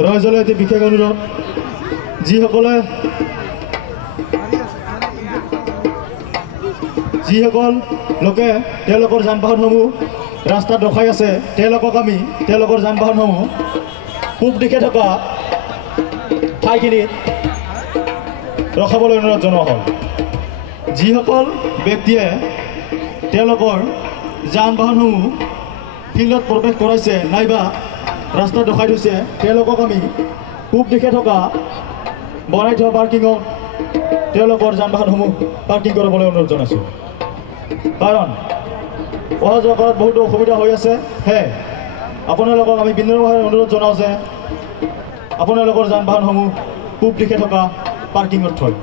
ৰাইজলৈ এটি বিশেষ অনুৰোধ যিসকল লোকে তেওঁলোকৰ যান বাহনসমূহ ৰাস্তাত ৰখাই আছে তেওঁলোকক আমি তেওঁলোকৰ যান বাহনসমূহ পূব দিশে থকা ঠাইখিনিত ৰখাবলৈ অনুৰোধ জনোৱা হ'ল যিসকল ব্যক্তিয়ে তেওঁলোকৰ যান বাহনসমূহ ফিল্ডত প্ৰৱেশ কৰাইছে নাইবা ৰাস্তাত ৰখাই থৈছে তেওঁলোকক আমি পূব দিশে থকা বনাই থোৱা পাৰ্কিঙত তেওঁলোকৰ যান বাহনসমূহ পাৰ্কিং কৰিবলৈ অনুৰোধ জনাইছোঁ কাৰণ অহা যোৱা কৰাত বহুতো অসুবিধা হৈ আছে হে আপোনালোকক আমি বিনম্ৰভাৱে অনুৰোধ জনাওঁ যে আপোনালোকৰ যান বাহনসমূহ পূব দিশে থকা পাৰ্কিঙত থয়